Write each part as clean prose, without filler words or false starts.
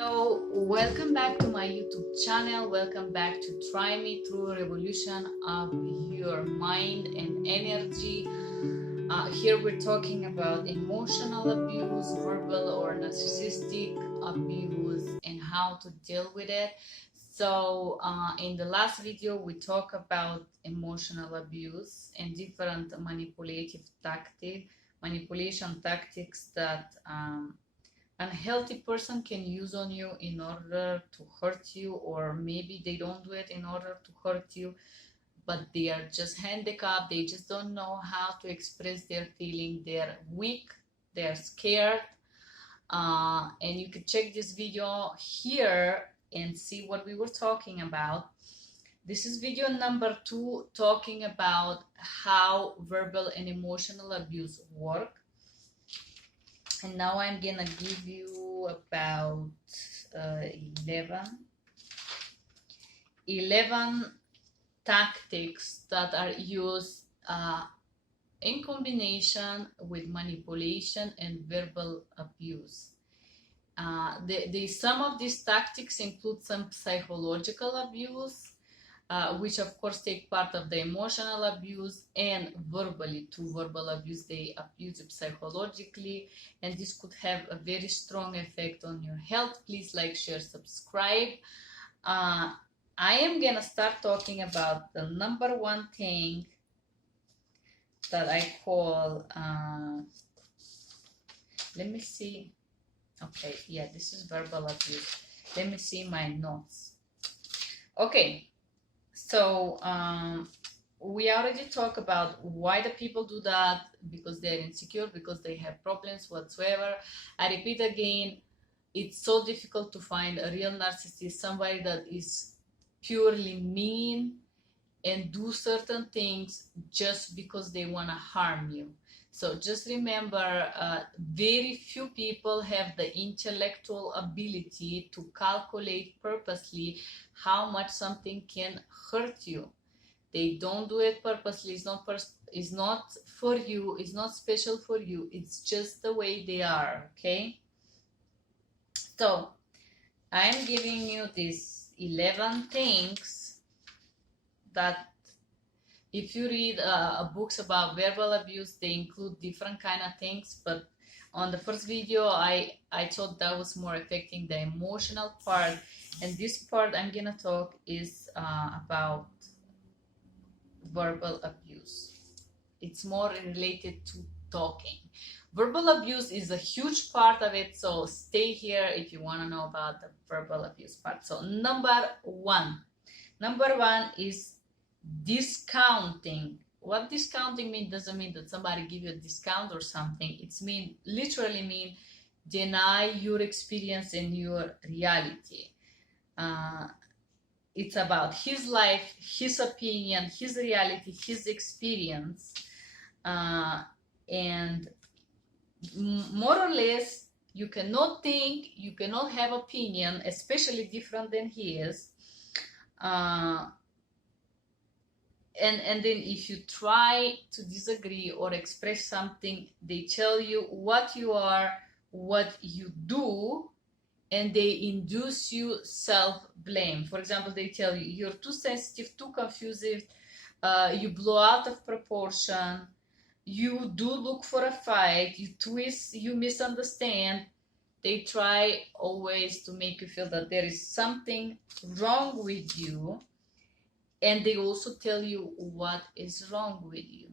So, welcome back to my YouTube channel. Welcome back to Try Me Through Revolution of Your Mind and Energy. Here we're talking about emotional abuse, verbal or narcissistic abuse, and how to deal with it. So, in the last video, we talked about emotional abuse and different manipulation tactics that unhealthy person can use on you in order to hurt you, or maybe they don't do it in order to hurt you, but they are just handicapped. They just don't know how to express their feeling. They're weak, they're scared. And you can check this video here and see what we were talking about. This is video number 2, talking about how verbal and emotional abuse work. And now I'm gonna give you about 11 tactics that are used in combination with manipulation and verbal abuse. Some of these tactics include some psychological abuse, which of course take part of the emotional abuse, and verbal abuse. They abuse you psychologically, and this could have a very strong effect on your health. Please like, share, subscribe. I am gonna start talking about the number 1 thing that I call, let me see. Okay, yeah, this is verbal abuse. Let me see my notes. Okay, so we already talked about why the people do that, because they're insecure, because they have problems whatsoever. I repeat again, it's so difficult to find a real narcissist, somebody that is purely mean and do certain things just because they want to harm you. So just remember, very few people have the intellectual ability to calculate purposely how much something can hurt you. They don't do it purposely. It's not for you. It's not special for you. It's just the way they are, okay? So I'm giving you these 11 things that, if you read books about verbal abuse, they include different kind of things. But on the first video, I thought that was more affecting the emotional part, and this part I'm gonna talk is about verbal abuse. It's more related to talking. Verbal abuse is a huge part of it, so stay here if you want to know about the verbal abuse part. So number one is discounting. What discounting means doesn't mean that somebody give you a discount or something. It's literally mean deny your experience and your reality. It's about his life, his opinion, his reality, his experience, and more or less, you cannot think, you cannot have opinion, especially different than his. And then if you try to disagree or express something, they tell you what you are, what you do, and they induce you self-blame. For example, they tell you you're too sensitive, too confused, you blow out of proportion, you do look for a fight, you twist, you misunderstand. They try always to make you feel that there is something wrong with you, and they also tell you what is wrong with you.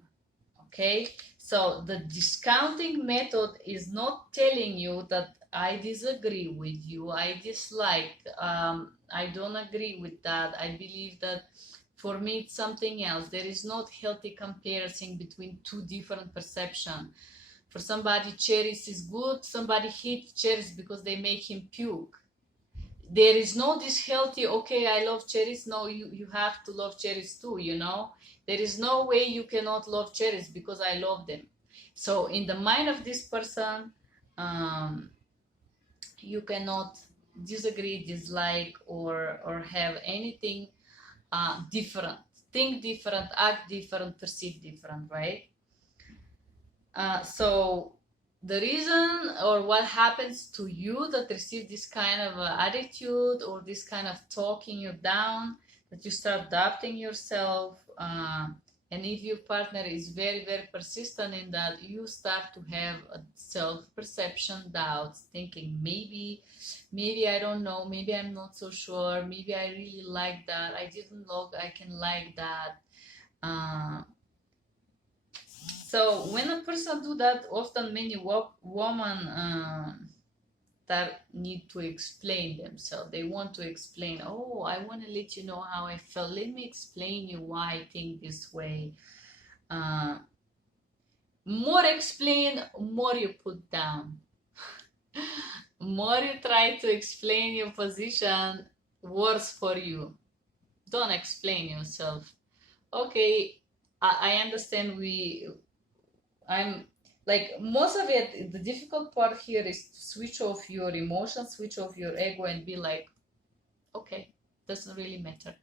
Okay, so the discounting method is not telling you that I disagree with you, I dislike, I don't agree with that, I believe that for me it's something else. There is not healthy comparison between two different perceptions. For somebody, cherries is good, somebody hates cherries because they make him puke. There is no this healthy, okay, I love cherries. No, you have to love cherries too, you know. There is no way you cannot love cherries because I love them. So in the mind of this person, you cannot disagree, dislike, or have anything different. Think different, act different, perceive different, right? So the reason or what happens to you that receive this kind of attitude or this kind of talking you down, that you start doubting yourself, and if your partner is very, very persistent in that, you start to have a self-perception doubts, thinking maybe I don't know, maybe I'm not so sure, maybe I really like that, I didn't know I can like that. So when a person do that, often many women that need to explain themselves. They want to explain, oh, I want to let you know how I felt. Let me explain you why I think this way. More explain, more you put down. More you try to explain your position, worse for you. Don't explain yourself. Okay, I understand I'm like, most of it, the difficult part here is to switch off your emotions, switch off your ego, and be like, okay, doesn't really matter.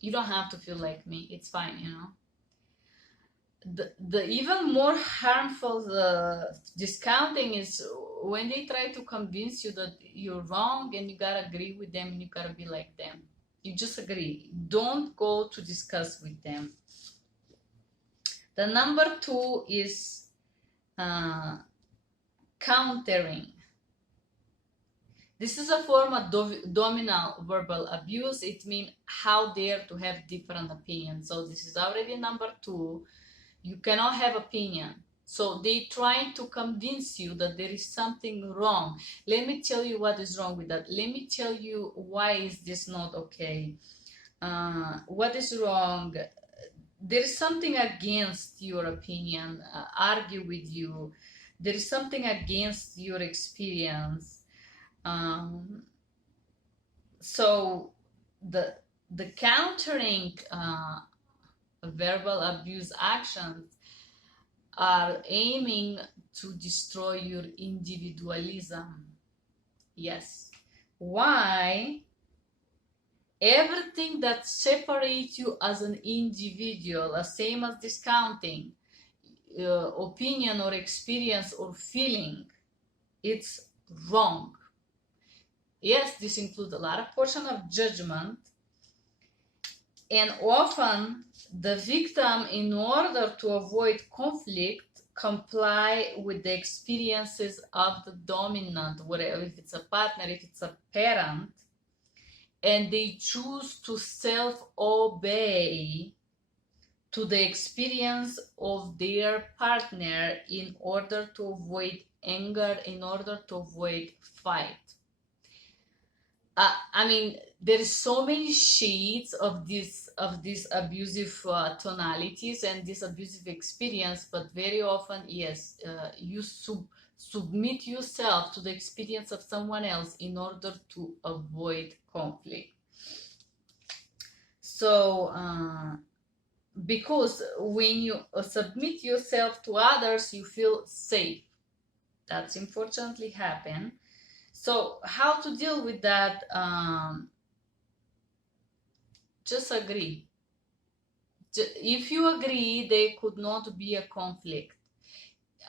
You don't have to feel like me. It's fine, you know. The even more harmful discounting is when they try to convince you that you're wrong and you gotta agree with them and you gotta be like them. You just agree. Don't go to discuss with them. The number 2 is countering. This is a form of dominant verbal abuse. It means how dare to have different opinions. So this is already number 2. You cannot have opinion. So they trying to convince you that there is something wrong. Let me tell you what is wrong with that. Let me tell you why is this not okay. What is wrong? There is something against your opinion. Argue with you. There is something against your experience. So the countering verbal abuse actions are aiming to destroy your individualism. Yes. Why? Everything that separates you as an individual, the same as discounting, opinion or experience or feeling, it's wrong. Yes, this includes a lot of portion of judgment, and often the victim, in order to avoid conflict, comply with the experiences of the dominant, whatever, if it's a partner, if it's a parent, and they choose to self-obey to the experience of their partner in order to avoid anger, in order to avoid fight. I mean, there is so many shades of these abusive tonalities and this abusive experience, but very often, yes, you submit yourself to the experience of someone else in order to avoid conflict. So because when you submit yourself to others, you feel safe. That's unfortunately happen. So how to deal with that? Just agree. If you agree, there could not be a conflict.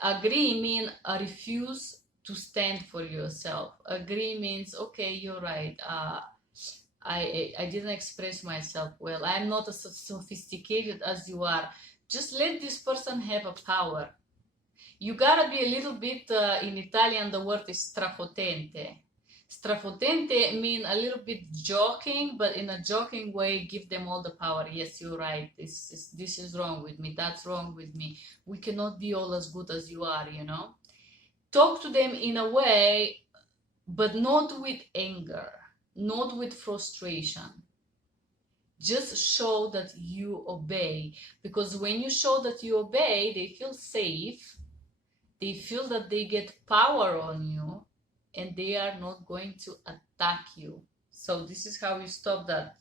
Agree means refuse to stand for yourself. Agree means, okay, you're right. I didn't express myself well. I'm not as sophisticated as you are. Just let this person have a power. You gotta be a little bit, in Italian the word is strafotente. Strafotente mean a little bit joking, but in a joking way, give them all the power. Yes, you're right. This is wrong with me. That's wrong with me. We cannot be all as good as you are, you know. Talk to them in a way, but not with anger, not with frustration. Just show that you obey, because when you show that you obey, they feel safe. They feel that they get power on you and they are not going to attack you. So this is how you stop that.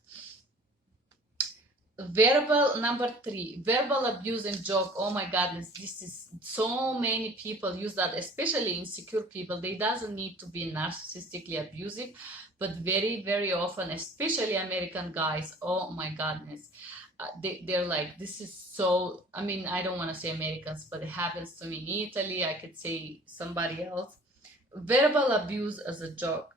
Number 3, verbal abuse and joke. Oh my goodness, this is so many people use that, especially insecure people. They doesn't need to be narcissistically abusive, but very, very often, especially American guys, oh my goodness. they're like, this is so, I mean, I don't want to say Americans, but it happens to me in Italy. I could say somebody else. Verbal abuse as a joke.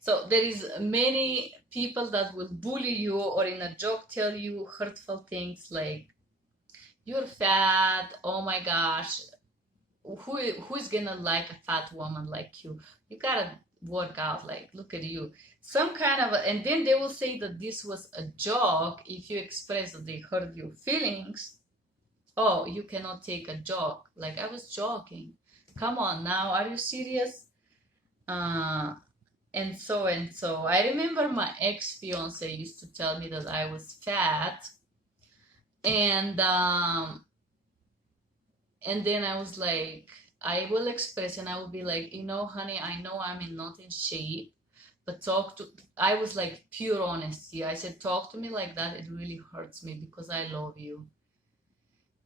So there is many people that will bully you or in a joke tell you hurtful things like, you're fat, oh my gosh, who's gonna like a fat woman like you? You gotta work out, like, look at you. Some kind of and then they will say that this was a joke if you express that they hurt your feelings. Oh, you cannot take a joke. Like, I was joking. Come on now, are you serious? And so and so. I remember my ex-fiance used to tell me that I was fat, and then I was like, I will express and I will be like, you know, honey, I know I'm not in shape, but I was like pure honesty. I said, talk to me like that. It really hurts me because I love you.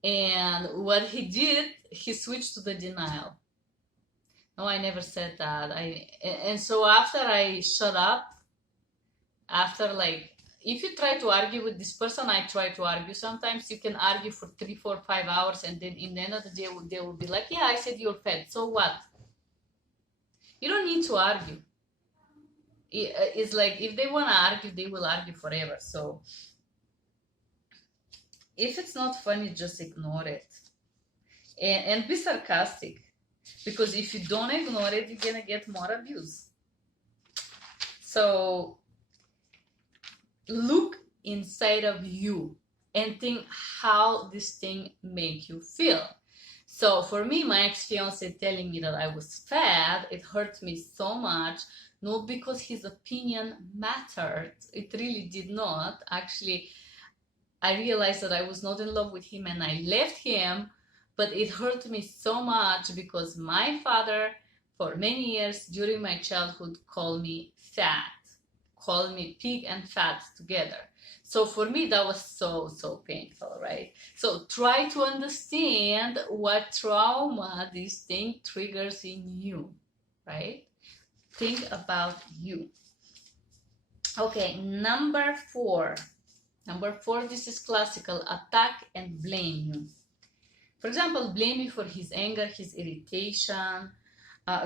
And what he did, he switched to the denial. No, I never said that. And so after I shut up, after like, if you try to argue with this person, I try to argue. Sometimes you can argue for 3, 4, 5 hours, and then in the end of the day, they will be like, yeah, I said you're fat. So what? You don't need to argue. It's like, if they want to argue, they will argue forever. So if it's not funny, just ignore it. And be sarcastic. Because if you don't ignore it, you're going to get more abuse. So look inside of you and think how this thing make you feel. So for me, my ex-fiance telling me that I was fat, it hurt me so much. Not because his opinion mattered. It really did not. Actually, I realized that I was not in love with him and I left him, but it hurt me so much because my father, for many years during my childhood, called me fat. Called me pig and fat together. So for me, that was so painful, right? So try to understand what trauma this thing triggers in you, right? Think about you. Okay, number 4. Number 4, this is classical, attack and blame you. For example, blame you for his anger, his irritation.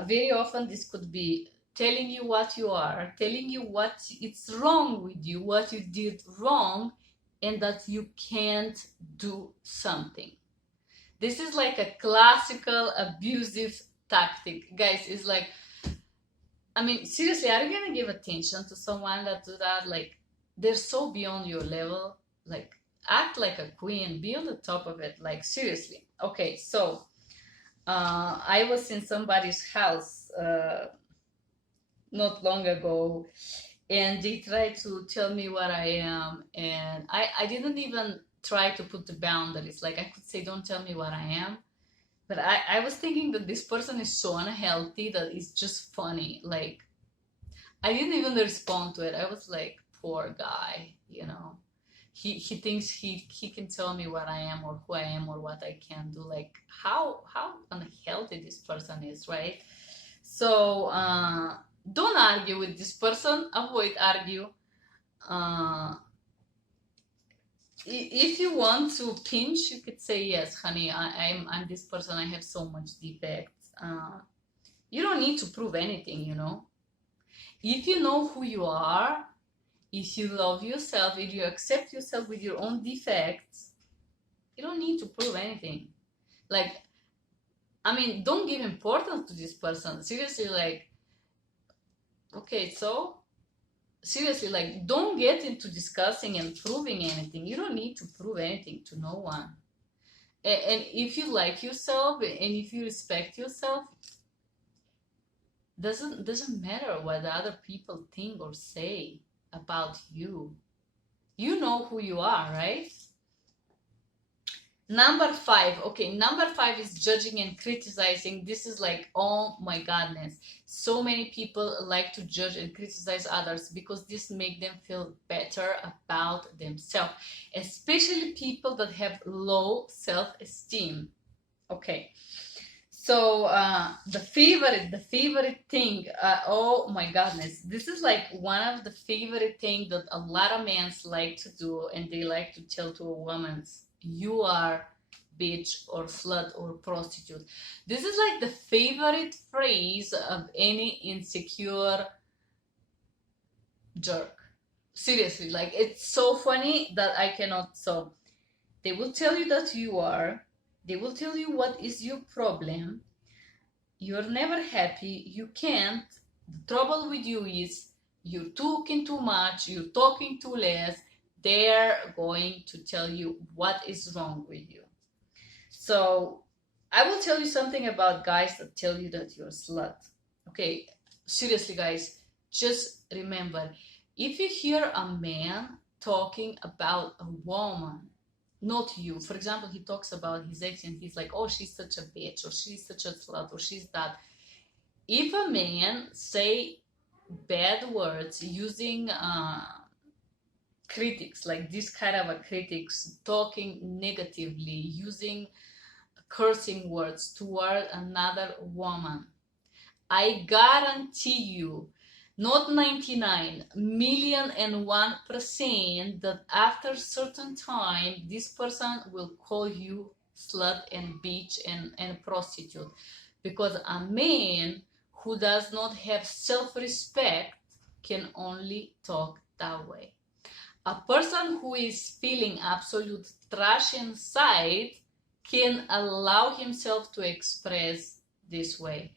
Very often this could be telling you what you are, telling you what it's wrong with you, what you did wrong, and that you can't do something. This is like a classical abusive tactic. Guys, it's like, I mean, seriously, are you gonna give attention to someone that do that? Like, they're so beyond your level. Like, act like a queen, be on the top of it. Like, seriously. Okay, so I was in somebody's house not long ago, and they tried to tell me what I am, and I didn't even try to put the boundaries. Like, I could say, don't tell me what I am, but I was thinking that this person is so unhealthy that it's just funny. Like, I didn't even respond to it. I was like, poor guy, you know. He thinks he can tell me what I am or who I am or what I can do. Like, how unhealthy this person is, right? So don't argue with this person. Avoid argue. If you want to pinch, you could say, yes, honey, I'm this person. I have so much defects. You don't need to prove anything, you know. If you know who you are, if you love yourself, if you accept yourself with your own defects, you don't need to prove anything. Like, I mean, don't give importance to this person. Seriously, like, okay, so, seriously, like, don't get into discussing and proving anything. You don't need to prove anything to no one. And if you like yourself and if you respect yourself, doesn't matter what the other people think or say about you. You know who you are, right? Number 5. Okay, number 5 is judging and criticizing. This is like, oh my goodness. So many people like to judge and criticize others because this makes them feel better about themselves, especially people that have low self-esteem. Okay, So the favorite thing, oh my goodness, this is like one of the favorite thing that a lot of men like to do, and they like to tell to a woman, you are bitch or slut or prostitute. This is like the favorite phrase of any insecure jerk. Seriously, like it's so funny that I cannot. So they will tell you that you are, they will tell you what is your problem. You're never happy, you can't. The trouble with you is you're talking too much, you're talking too less. They're going to tell you what is wrong with you. So I will tell you something about guys that tell you that you're a slut. Okay, seriously, guys, just remember, if you hear a man talking about a woman, not you. For example, he talks about his ex and he's like, oh, she's such a bitch, or she's such a slut, or she's that. If a man say bad words using critics, like this kind of a critics, talking negatively, using cursing words toward another woman, I guarantee you, not 99,000,001% that after certain time, this person will call you slut and bitch and prostitute. Because a man who does not have self-respect can only talk that way. A person who is feeling absolute trash inside can allow himself to express this way.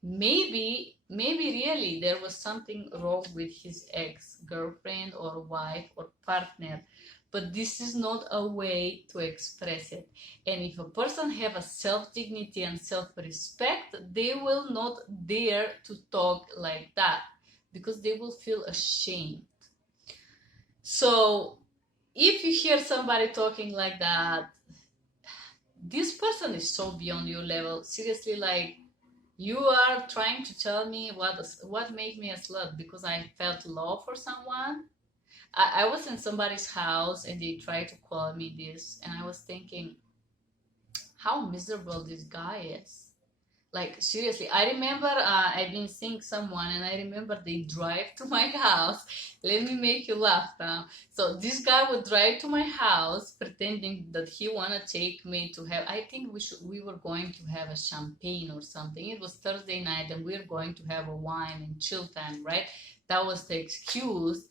Maybe really there was something wrong with his ex-girlfriend or wife or partner, but this is not a way to express it. And if a person have a self-dignity and self-respect, they will not dare to talk like that because they will feel ashamed. So if you hear somebody talking like that, this person is so beyond your level. Seriously, like, you are trying to tell me what made me a slut because I felt love for someone. I was in somebody's house and they tried to call me this, and I was thinking how miserable this guy is. Like, seriously, I remember I've been seeing someone, and I remember they drive to my house. Let me make you laugh now. So this guy would drive to my house pretending that he wanna take me to have, I think we were going to have a champagne or something. It was Thursday night and we were going to have a wine and chill time, right? That was the excuse.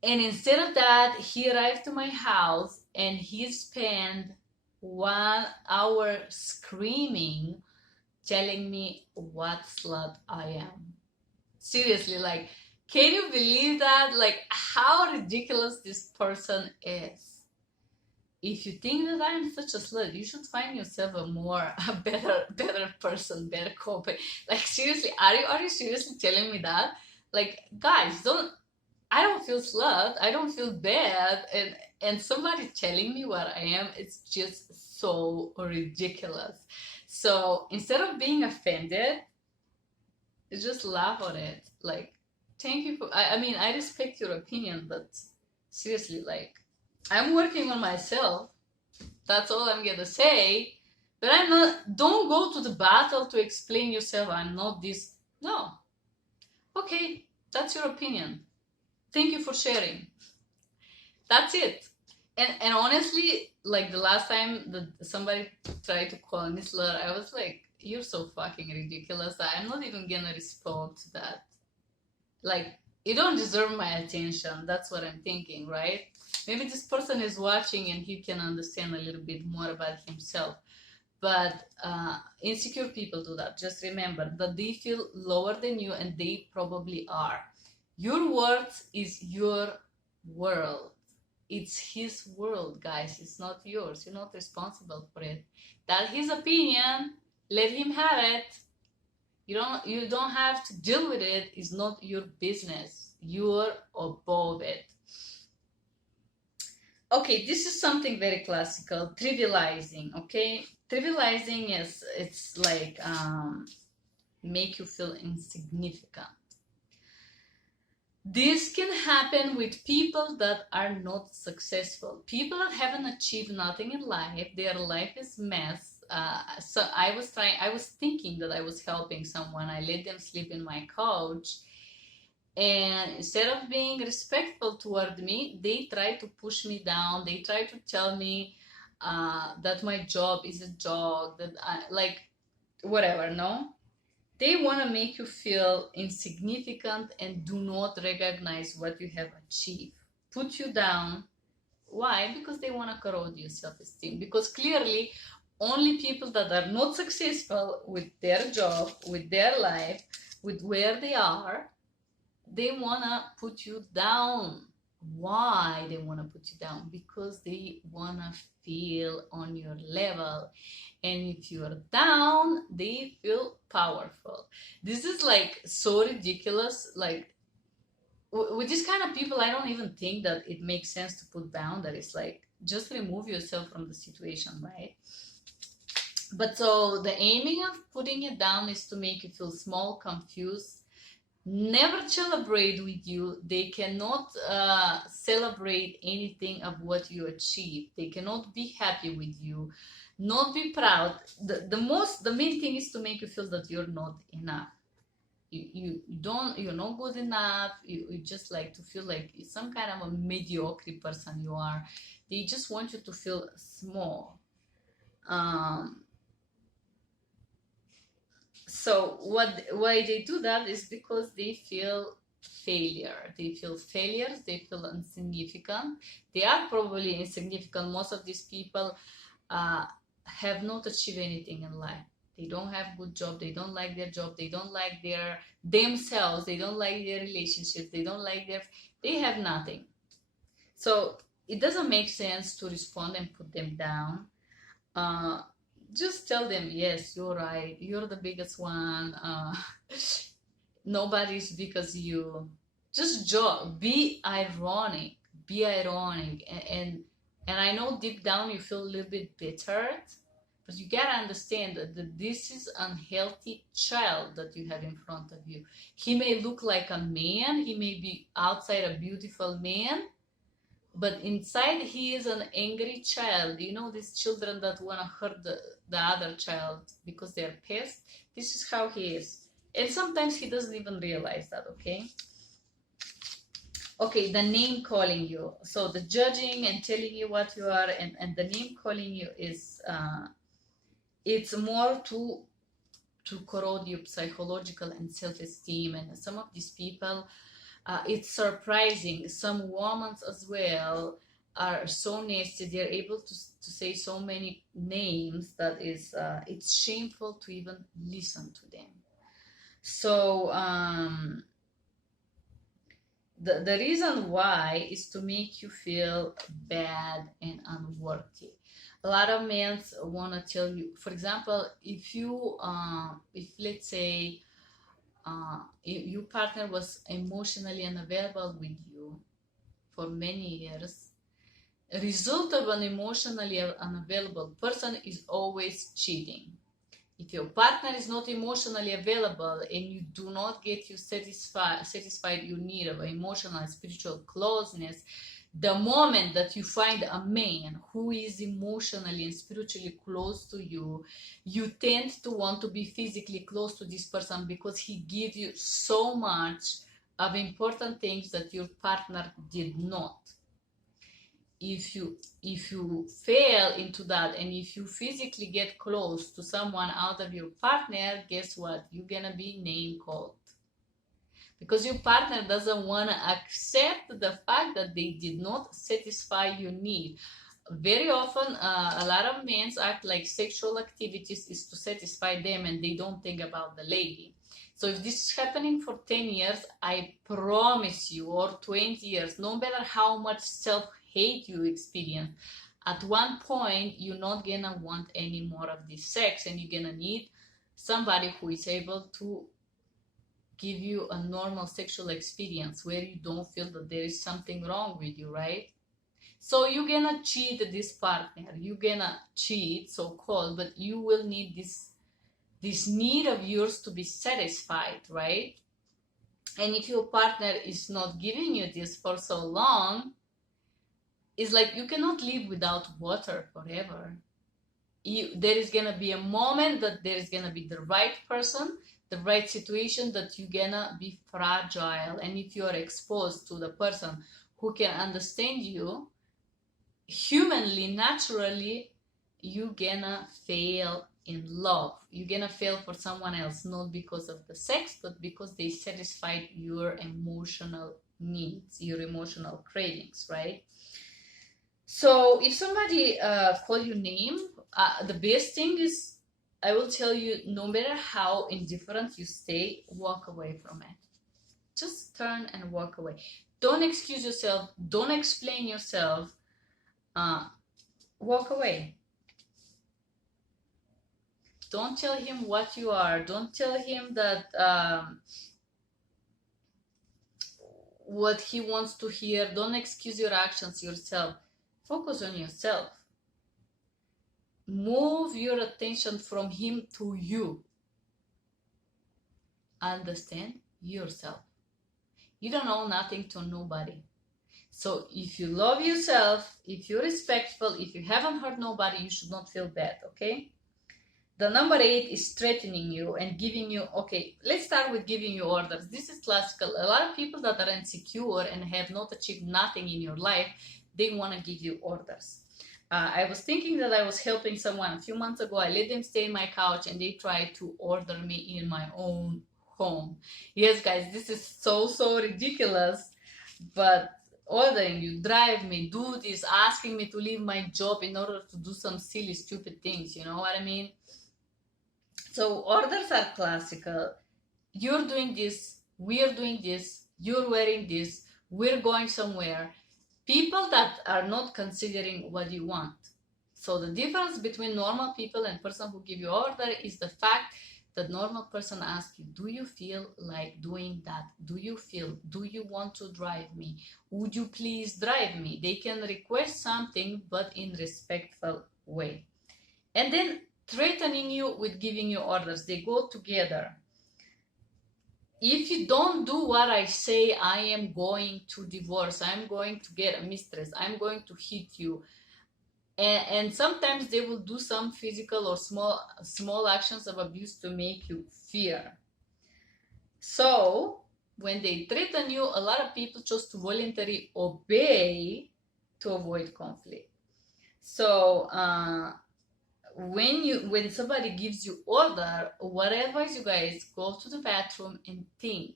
And instead of that, he arrived to my house and he spent 1 hour screaming, telling me what slut I am. Seriously, like, can you believe that? Like, how ridiculous this person is. If you think that I am such a slut, you should find yourself a better person, better company. Like, seriously, are you seriously telling me that? Like, guys, I don't feel slut, I don't feel bad, and somebody telling me what I am, it's just so ridiculous. So instead of being offended, just laugh on it. Like, thank you for, I mean, I respect your opinion, but seriously, like, I'm working on myself. That's all I'm gonna say. But I'm not, don't go to the battle to explain yourself. I'm not this. No. Okay, that's your opinion. Thank you for sharing. That's it. And honestly, like, the last time that somebody tried to call me slut, I was like, you're so fucking ridiculous. I'm not even gonna respond to that. Like, you don't deserve my attention. That's what I'm thinking, right? Maybe this person is watching and he can understand a little bit more about himself. But insecure people do that. Just remember that they feel lower than you, and they probably are. Your words is your world. It's his world, guys. It's not yours. You're not responsible for it. That's his opinion. Let him have it. You don't have to deal with it. It's not your business. You're above it. Okay, this is something very classical. Trivializing. Okay, trivializing is, it's like make you feel insignificant. This can happen with people that are not successful. People that haven't achieved nothing in life. Their life is mess. so I was thinking that I was helping someone. I let them sleep in my couch, and instead of being respectful toward me, they try to push me down. They try to tell me that my job is a job, that I, like, whatever, no? They want to make you feel insignificant and do not recognize what you have achieved. Put you down. Why? Because they want to corrode your self-esteem. Because clearly, only people that are not successful with their job, with their life, with where they are, they want to put you down. Why they want to put you down? Because they want to feel on your level. And if you're down, they feel powerful. This is like so ridiculous. Like, with this kind of people, I don't even think that it makes sense to put boundaries. Like, just remove yourself from the situation, right? But so the aiming of putting it down is to make you feel small, confused, never celebrate with you. They cannot celebrate anything of what you achieve. They cannot be happy with you, not be proud. The main thing is to make you feel that you're not enough. You're not good enough. You just like to feel like some kind of a mediocre person you are. They just want you to feel small. So why they do that is because they feel failure. They feel failures. They feel insignificant. They are probably insignificant. Most of these people have not achieved anything in life. They don't have good job. They don't like their job. They don't like themselves. They don't like their relationships. They don't like they have nothing. So it doesn't make sense to respond and put them down. Just tell them, yes, you're right. You're the biggest one. Nobody's because you. Just be ironic. Be ironic. And I know deep down you feel a little bit bitter, but you gotta understand that this is an unhealthy child that you have in front of you. He may look like a man. He may be outside a beautiful man, but inside he is an angry child. You know, these children that want to hurt the other child because they're pissed. This is how he is, and sometimes he doesn't even realize that. Okay, the name calling you. So the judging and telling you what you are, and the name calling you is it's more to corrode your psychological and self-esteem. And some of these people, it's surprising. Some women as well are so nasty. They're able to say so many names that is it's shameful to even listen to them. So the reason why is to make you feel bad and unworthy. A lot of men want to tell you, for example, if let's say your partner was emotionally unavailable with you for many years, a result of an emotionally unavailable person is always cheating. If your partner is not emotionally available and you do not get you satisfied your need of emotional and spiritual closeness, the moment that you find a man who is emotionally and spiritually close to you, you tend to want to be physically close to this person because he gives you so much of important things that your partner did not. If you fail into that, and if you physically get close to someone out of your partner, guess what? You're gonna be name called. Because your partner doesn't want to accept the fact that they did not satisfy your need. Very often, a lot of men act like sexual activities is to satisfy them and they don't think about the lady. So if this is happening for 10 years, I promise you, or 20 years, no matter how much self-hate you experience, at one point, you're not gonna want any more of this sex, and you're gonna need somebody who is able to give you a normal sexual experience where you don't feel that there is something wrong with you, right? So you're gonna cheat this partner, you're gonna cheat, so-called, but you will need this need of yours to be satisfied, right? And if your partner is not giving you this for so long, it's like you cannot live without water forever. there is gonna be a moment that there is gonna be the right person, the right situation, that you're gonna be fragile. And if you are exposed to the person who can understand you humanly, naturally, you're gonna fail in love. You're gonna fail for someone else, not because of the sex, but because they satisfied your emotional needs, your emotional cravings, right? So if somebody call your name, the best thing is, I will tell you, no matter how indifferent you stay, walk away from it. Just turn and walk away. Don't excuse yourself. Don't explain yourself. Walk away. Don't tell him what you are. Don't tell him that what he wants to hear. Don't excuse your actions yourself. Focus on yourself. Move your attention from him to you. Understand yourself. You don't owe nothing to nobody. So if you love yourself, if you're respectful, if you haven't hurt nobody, you should not feel bad, okay? The number 8 is threatening you and giving you, okay, let's start with giving you orders. This is classical. A lot of people that are insecure and have not achieved nothing in your life, they want to give you orders. I was thinking that I was helping someone a few months ago. I let them stay in my couch and they tried to order me in my own home. Yes, guys, this is so ridiculous, but ordering you, drive me, do this, asking me to leave my job in order to do some silly, stupid things, you know what I mean? So orders are classical. You're doing this, we're doing this, you're wearing this, we're going somewhere. People that are not considering what you want. So the difference between normal people and person who give you order is the fact that normal person asks you, do you feel like doing that? Do you want to drive me? Would you please drive me? They can request something, but in respectful way. And then threatening you with giving you orders, they go together. If you don't do what I say, I am going to divorce, I'm going to get a mistress, I'm going to hit you. And sometimes they will do some physical or small actions of abuse to make you fear. So when they threaten you, a lot of people choose to voluntarily obey to avoid conflict. So when somebody gives you order, what I advise you guys, go to the bathroom and think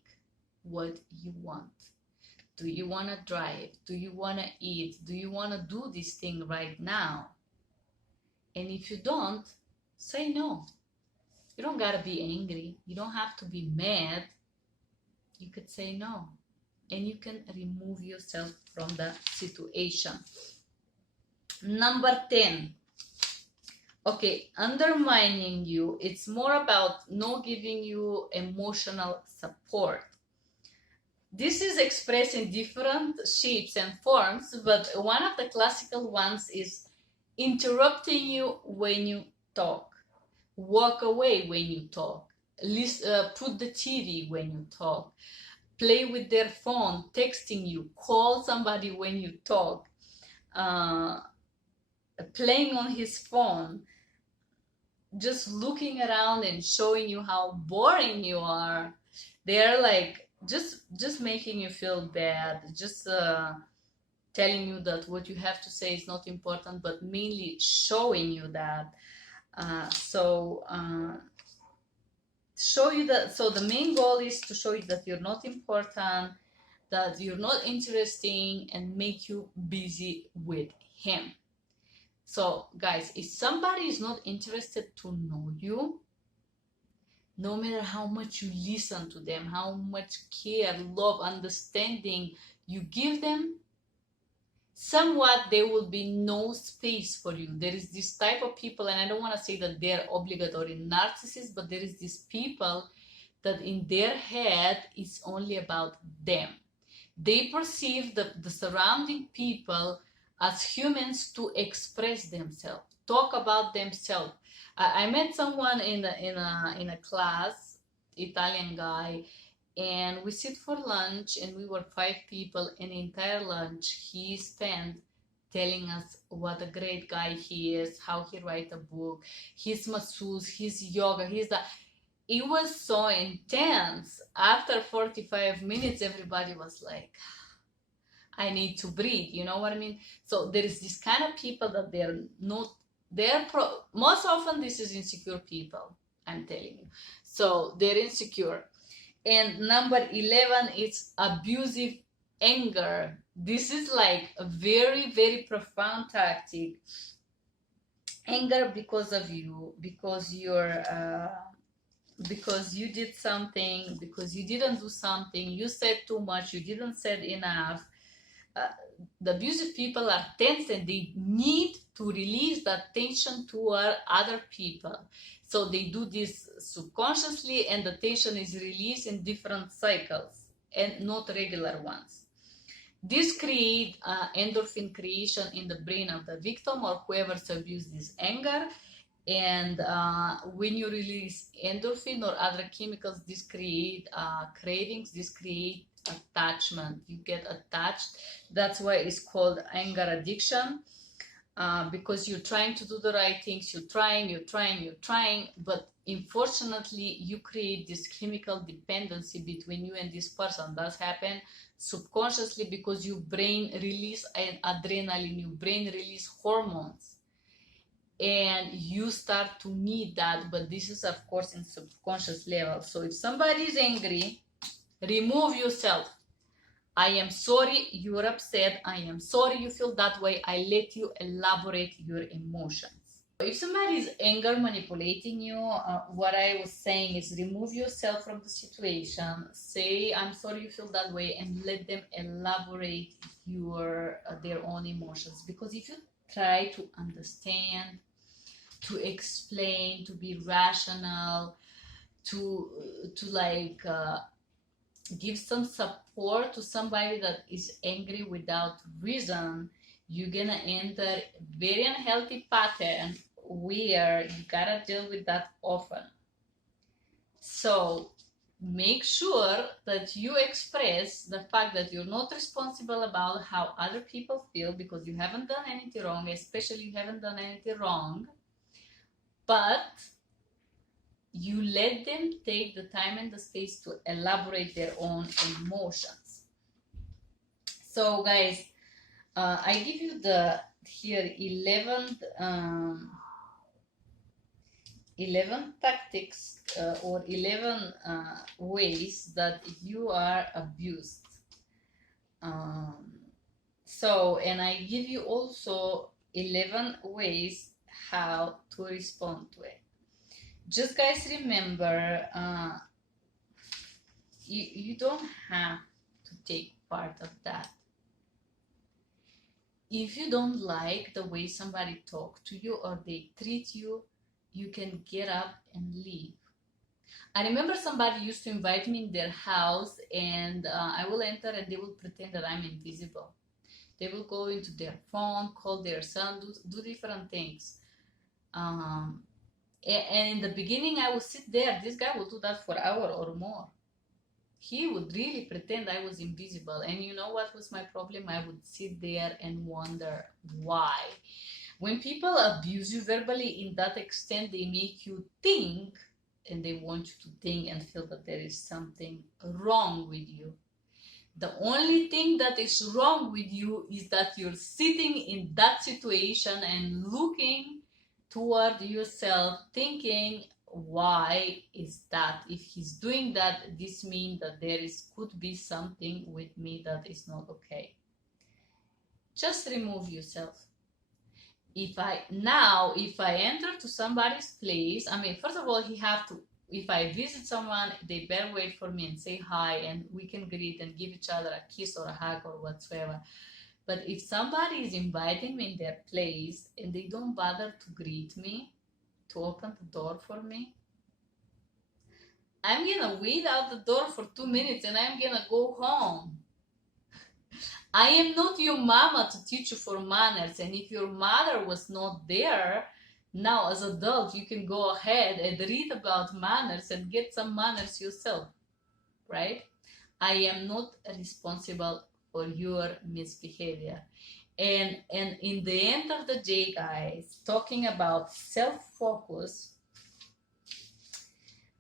what you want. Do you want to drive? Do you want to eat? Do you want to do this thing right now? And if you don't, say no. You don't gotta be angry. You don't have to be mad. You could say no. And you can remove yourself from the situation. Number 10. Okay, undermining you. It's more about not giving you emotional support. This is expressed in different shapes and forms, but one of the classical ones is interrupting you when you talk, walk away when you talk, put the TV when you talk, play with their phone, texting you, call somebody when you talk, playing on his phone, just looking around and showing you how boring you are. They're like just making you feel bad, just telling you that what you have to say is not important, but mainly showing you that. Show you that. So the main goal is to show you that you're not important, that you're not interesting, and make you busy with him. So guys, if somebody is not interested to know you, no matter how much you listen to them, how much care, love, understanding you give them, somewhat there will be no space for you. There is this type of people, and I don't want to say that they're obligatory narcissists, but there is these people that in their head it's only about them. They perceive the surrounding people as humans to express themselves, talk about themselves. I met someone in a class, Italian guy, and we sit for lunch, and we were 5 people. And the entire lunch he spent telling us what a great guy he is, how he write a book, his masseuse, his yoga, it was so intense. After 45 minutes, everybody was like, I need to breathe, you know what I mean? So there is this kind of people that most often this is insecure people, I'm telling you. So they're insecure. And number 11 is abusive anger. This is like a very, very profound tactic. Anger because of you, because you did something, because you didn't do something, you said too much, you didn't said enough. The abusive people are tense and they need to release that tension toward other people. So they do this subconsciously, and the tension is released in different cycles and not regular ones. This creates endorphin creation in the brain of the victim or whoever's abused this anger. And when you release endorphin or other chemicals, this create cravings, this create attachment. You get attached. That's why it's called anger addiction, because you're trying to do the right things, you're trying, but unfortunately you create this chemical dependency between you and this person. That's happen subconsciously because your brain release adrenaline, your brain release hormones, and you start to need that. But this is of course in subconscious level. So if somebody is angry, remove yourself. I am sorry you're upset. I am sorry you feel that way. I let you elaborate your emotions. If somebody is anger manipulating you, what I was saying is remove yourself from the situation. Say, I'm sorry you feel that way, and let them elaborate their own emotions. Because if you try to understand, to explain, to be rational, to give some support to somebody that is angry without reason, you're gonna enter very unhealthy pattern where you gotta deal with that often. So make sure that you express the fact that you're not responsible about how other people feel, because you haven't done anything wrong, especially you haven't done anything wrong, but you let them take the time and the space to elaborate their own emotions. So guys, I give you here 11 tactics or 11 ways that you are abused. And I give you also 11 ways how to respond to it. Just guys, remember, you don't have to take part of that. If you don't like the way somebody talks to you or they treat you, you can get up and leave. I remember somebody used to invite me in their house, and I will enter and they will pretend that I'm invisible. They will go into their phone, call their son, do different things. And in the beginning, I would sit there. This guy would do that for an hour or more. He would really pretend I was invisible. And you know what was my problem? I would sit there and wonder why. When people abuse you verbally in that extent, they make you think, and they want you to think and feel that there is something wrong with you. The only thing that is wrong with you is that you're sitting in that situation and looking toward yourself, thinking, why is that? If he's doing that, this means that could be something with me that is not okay. Just remove yourself. If I enter to somebody's place, I mean, first of all, if I visit someone, they better wait for me and say hi, and we can greet and give each other a kiss or a hug or whatsoever. But if somebody is inviting me in their place and they don't bother to greet me, to open the door for me, I'm gonna wait out the door for 2 minutes and I'm gonna go home. I am not your mama to teach you for manners, and if your mother was not there, now as an adult you can go ahead and read about manners and get some manners yourself, right? I am not responsible for your misbehavior. And in the end of the day, guys, talking about self-focus,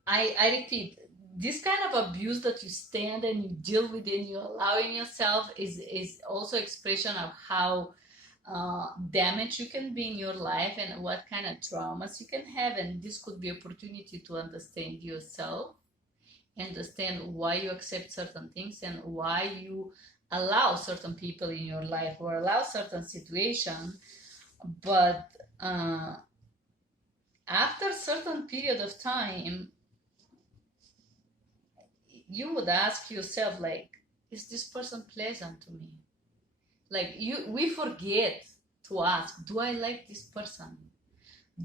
I repeat, this kind of abuse that you stand and you deal with and you're allowing yourself is also expression of how damage you can be in your life and what kind of traumas you can have. And this could be opportunity to understand yourself, understand why you accept certain things and why you allow certain people in your life or allow certain situation. But after a certain period of time, you would ask yourself, like, is this person pleasant to me? Like, we forget to ask, do I like this person?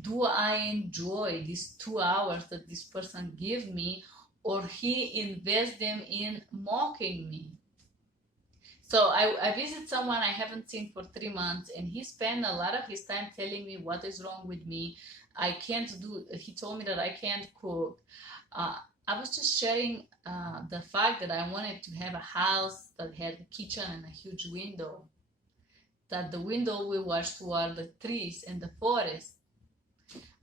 Do I enjoy these 2 hours that this person give me, or he invest them in mocking me? So I visit someone I haven't seen for 3 months, and he spent a lot of his time telling me what is wrong with me. I can't do, he told me that I can't cook. I was just sharing the fact that I wanted to have a house that had a kitchen and a huge window. That the window will watch toward the trees and the forest.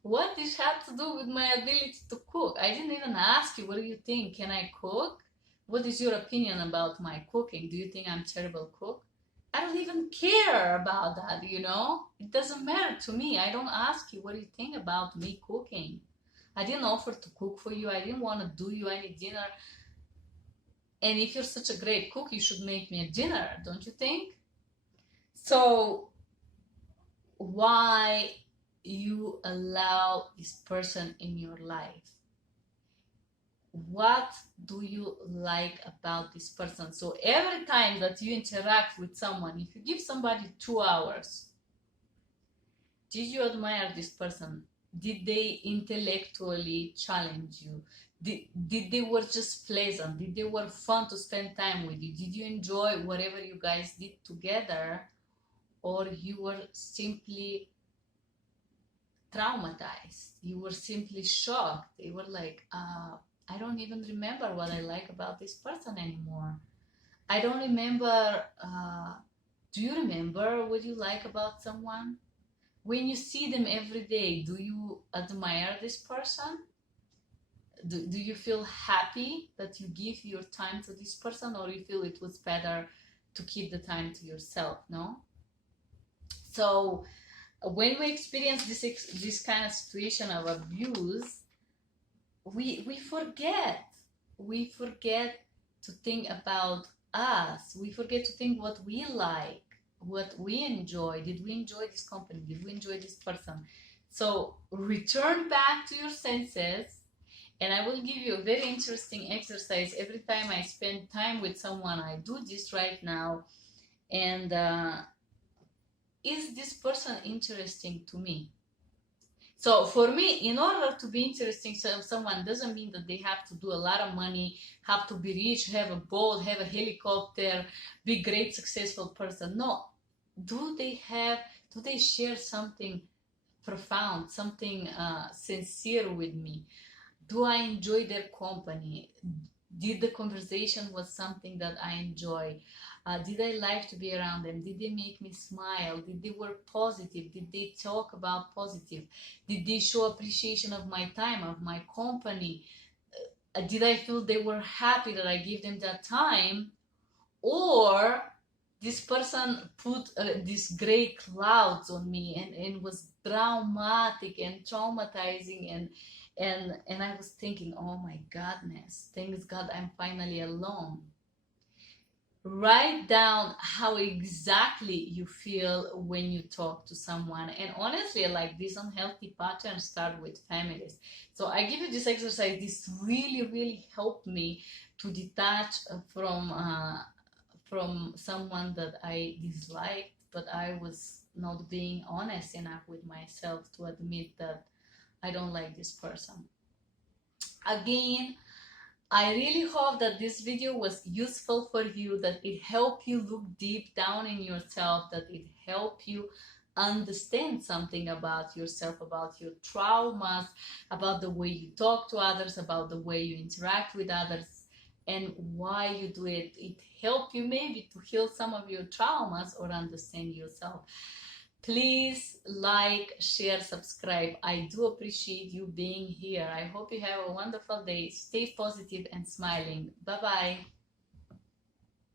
What this had to do with my ability to cook? I didn't even ask you, what do you think? Can I cook? What is your opinion about my cooking? Do you think I'm a terrible cook? I don't even care about that, you know? It doesn't matter to me. I don't ask you, what do you think about me cooking? I didn't offer to cook for you. I didn't want to do you any dinner. And if you're such a great cook, you should make me a dinner, don't you think? So why you allow this person in your life? What do you like about this person? So every time that you interact with someone, if you give somebody 2 hours, did you admire this person? Did they intellectually challenge you? Did they were just pleasant? Did they were fun to spend time with you? Did you enjoy whatever you guys did together? Or you were simply traumatized? You were simply shocked. You were like, I don't even remember what I like about this person anymore. I don't remember. Do you remember what you like about someone? When you see them every day, do you admire this person? Do you feel happy that you give your time to this person, or you feel it was better to keep the time to yourself? No? So when we experience this kind of situation of abuse, we forget to think about us. We forget to think what we like, what we enjoy. Did we enjoy this company? Did we enjoy this person? So return back to your senses, and I will give you a very interesting exercise every time I spend time with someone. I do this right now. And is this person interesting to me? So for me, in order to be interesting to someone doesn't mean that they have to do a lot of money, have to be rich, have a boat, have a helicopter, be great, successful person. No. Do they share something profound, something sincere with me? Do I enjoy their company? Did the conversation was something that I enjoy? Did I like to be around them? Did they make me smile? Did they were positive? Did they talk about positive? Did they show appreciation of my time, of my company? Did I feel they were happy that I gave them that time? Or this person put these gray clouds on me and was dramatic and traumatizing, and I was thinking, oh my goodness, thanks God I'm finally alone. Write down how exactly you feel when you talk to someone. And honestly, like, these unhealthy patterns start with families. So I give you this exercise. This really helped me to detach from someone that I disliked, but I was not being honest enough with myself to admit that I don't like this person. Again, I really hope that this video was useful for you, that it helped you look deep down in yourself, that it helped you understand something about yourself, about your traumas, about the way you talk to others, about the way you interact with others. and why you do it. It help you maybe to heal some of your traumas or understand yourself. Please like, share, subscribe. I do appreciate you being here. I hope you have a wonderful day. Stay positive and smiling. Bye bye.